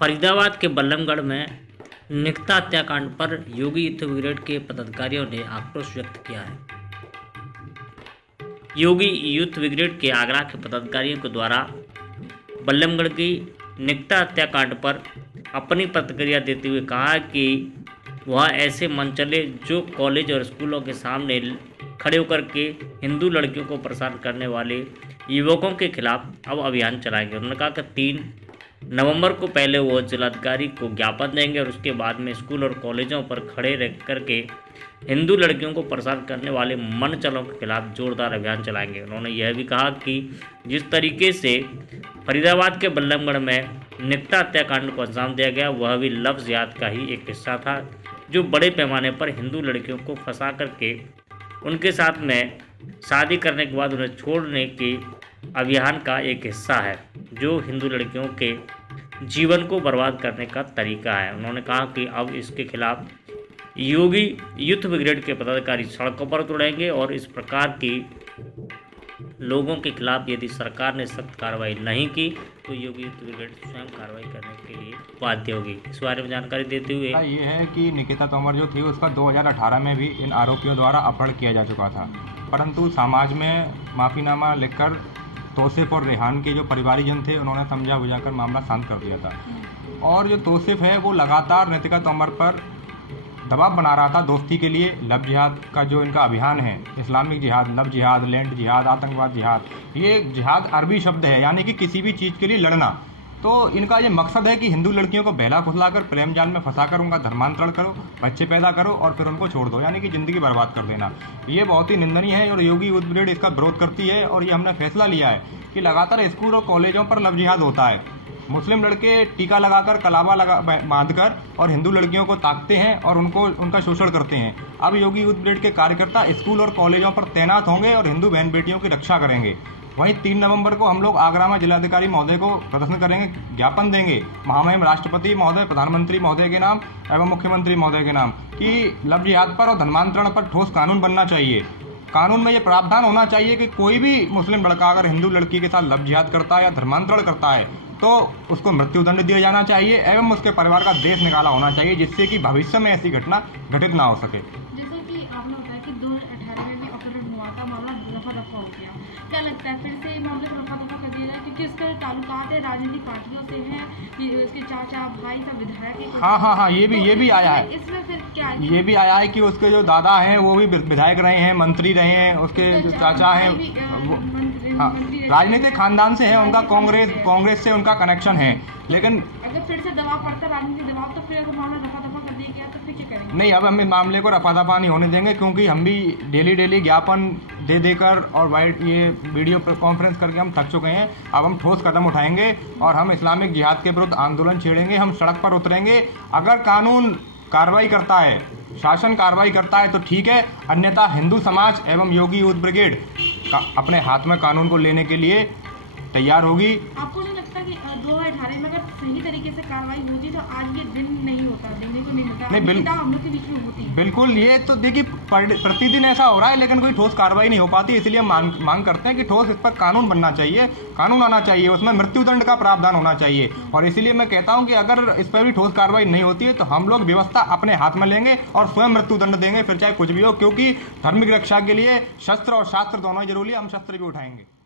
फरीदाबाद के बल्लभगढ़ में निकता हत्याकांड पर योगी यूथ ब्रिगेड के पदाधिकारियों ने आक्रोश व्यक्त किया है। योगी यूथ ब्रिगेड के आगरा के पदाधिकारियों के द्वारा बल्लभगढ़ की निकता हत्याकांड पर अपनी प्रतिक्रिया देते हुए कहा कि वह ऐसे मंचले जो कॉलेज और स्कूलों के सामने खड़े होकर के हिंदू लड़कियों को परेशान करने वाले युवकों के खिलाफ अब अभियान चलाएंगे। उन्होंने कहा कि 3 नवंबर को पहले वो जिलाधिकारी को ज्ञापन देंगे और उसके बाद में स्कूल और कॉलेजों पर खड़े रह करके हिंदू लड़कियों को परेशान करने वाले मनचलों के खिलाफ जोरदार अभियान चलाएंगे। उन्होंने यह भी कहा कि जिस तरीके से फरीदाबाद के बल्लभगढ़ में निकता हत्याकांड को अंजाम दिया गया वह भी लव जिहाद का ही एक हिस्सा था, जो बड़े पैमाने पर हिंदू लड़कियों को फंसा करके उनके साथ में शादी करने के बाद उन्हें छोड़ने के अभियान का एक हिस्सा है, जो हिंदू लड़कियों के जीवन को बर्बाद करने का तरीका है। उन्होंने कहा कि अब इसके खिलाफ योगी यूथ ब्रिगेड के पदाधिकारी सड़कों पर उतरेंगे और इस प्रकार की लोगों के खिलाफ यदि सरकार ने सख्त कार्रवाई नहीं की तो योगी यूथ ब्रिगेड स्वयं कार्रवाई करने के लिए बाध्य होगी। इस बारे में जानकारी देते हुए ये है कि निकिता तोमर जो थी उसका 2018 में भी इन आरोपियों द्वारा अपहरण किया जा चुका था, परंतु समाज में माफ़ीनामा लिखकर तौसीफ और रेहान के जो परिवारीजन थे उन्होंने समझा बुझाकर मामला शांत कर दिया था। और जो तौसीफ है वो लगातार निकिता तोमर पर दबाव बना रहा था दोस्ती के लिए। लव जिहाद का जो इनका अभियान है, इस्लामिक जिहाद, लव जिहाद, लैंड जिहाद, आतंकवाद जिहाद, ये जिहाद अरबी शब्द है, यानी कि किसी भी चीज़ के लिए लड़ना। तो इनका ये मकसद है कि हिंदू लड़कियों को बहला फुसलाकर प्रेम जाल में फंसाकर उनका धर्मांतरण करो, बच्चे पैदा करो और फिर उनको छोड़ दो, यानी कि ज़िंदगी बर्बाद कर देना। ये बहुत ही निंदनीय है और योगी यूथ ब्रिगेड इसका विरोध करती है। और ये हमने फैसला लिया है कि लगातार स्कूल और कॉलेजों पर लव जिहाद होता है। मुस्लिम लड़के टीका लगाकर, कलावा बांधकर और हिंदू लड़कियों को ताकते हैं और उनका शोषण करते हैं। अब योगी यूथ ब्रिगेड के कार्यकर्ता स्कूल और कॉलेजों पर तैनात होंगे और हिंदू बहन बेटियों की रक्षा करेंगे। वहीं 3 नवंबर को हम लोग आगरा में जिलाधिकारी महोदय को प्रदर्शन करेंगे, ज्ञापन देंगे महामहिम राष्ट्रपति महोदय, प्रधानमंत्री महोदय के नाम एवं मुख्यमंत्री महोदय के नाम कि लव जिहाद पर और धर्मांतरण पर ठोस कानून बनना चाहिए। कानून में ये प्रावधान होना चाहिए कि कोई भी मुस्लिम लड़का अगर हिंदू लड़की के साथ लव जिहाद करता है या धर्मांतरण करता है तो उसको मृत्युदंड दिया जाना चाहिए एवं उसके परिवार का देश निकाला होना चाहिए, जिससे कि भविष्य में ऐसी घटना घटित ना हो सके। जैसे कि आपने बताया कि 2018 में भी अपहरण हुआ था, मामला दफा हो गया, क्या लगता है फिर से ये मामले को दफा कर दिया जाए क्योंकि इसके ताल्लुकात है राजनीतिक पार्टियों से हैं, उसके चाचा भाई सब विधायक है? हाँ, ये भी आया है। इसमें फिर क्या ये भी आया है कि उसके जो दादा हैं वो भी विधायक रहे हैं, मंत्री रहे हैं, उसके जो चाचा हैं हाँ राजनीतिक खानदान से है, उनका कांग्रेस से उनका कनेक्शन है। लेकिन अगर फिर से दबाव पड़ता है, राजनीतिक दबाव, तो फिर अगर मामला दफा कर दिया गया तो फिर क्या करेंगे? नहीं, अब हम इस मामले को रफा दफा नहीं होने देंगे, क्योंकि हम भी डेली ज्ञापन दे देकर और ये वीडियो कॉन्फ्रेंस करके हम थक चुके हैं। अब हम ठोस कदम उठाएंगे और हम इस्लामिक जिहाद के विरुद्ध आंदोलन छेड़ेंगे, हम सड़क पर उतरेंगे। अगर कानून कार्रवाई करता है, शासन कार्रवाई करता है तो ठीक है, अन्यथा हिंदू समाज एवं योगी यूथ ब्रिगेड अपने हाथ में कानून को लेने के लिए तैयार होगी। आपको नहीं लगता कि 2018 में अगर सही तरीके से कार्रवाई होती तो आज ये दिन नहीं होता, देखने को नहीं मिलता, नहीं हम लोग के बीच में होती? बिल्कुल, ये तो देखिए प्रतिदिन ऐसा हो रहा है लेकिन कोई ठोस कार्रवाई नहीं हो पाती, इसलिए मांग करते हैं कि ठोस इस पर कानून बनना चाहिए, कानून आना चाहिए, उसमें मृत्युदंड का प्रावधान होना चाहिए। और इसीलिए मैं कहता हूं कि अगर इस पर भी ठोस कार्रवाई नहीं होती है तो हम लोग व्यवस्था अपने हाथ में लेंगे और स्वयं मृत्युदंड देंगे, फिर चाहे कुछ भी हो, क्योंकि धार्मिक रक्षा के लिए शस्त्र और शास्त्र दोनों ही जरूरी है। हम शस्त्र भी उठाएंगे।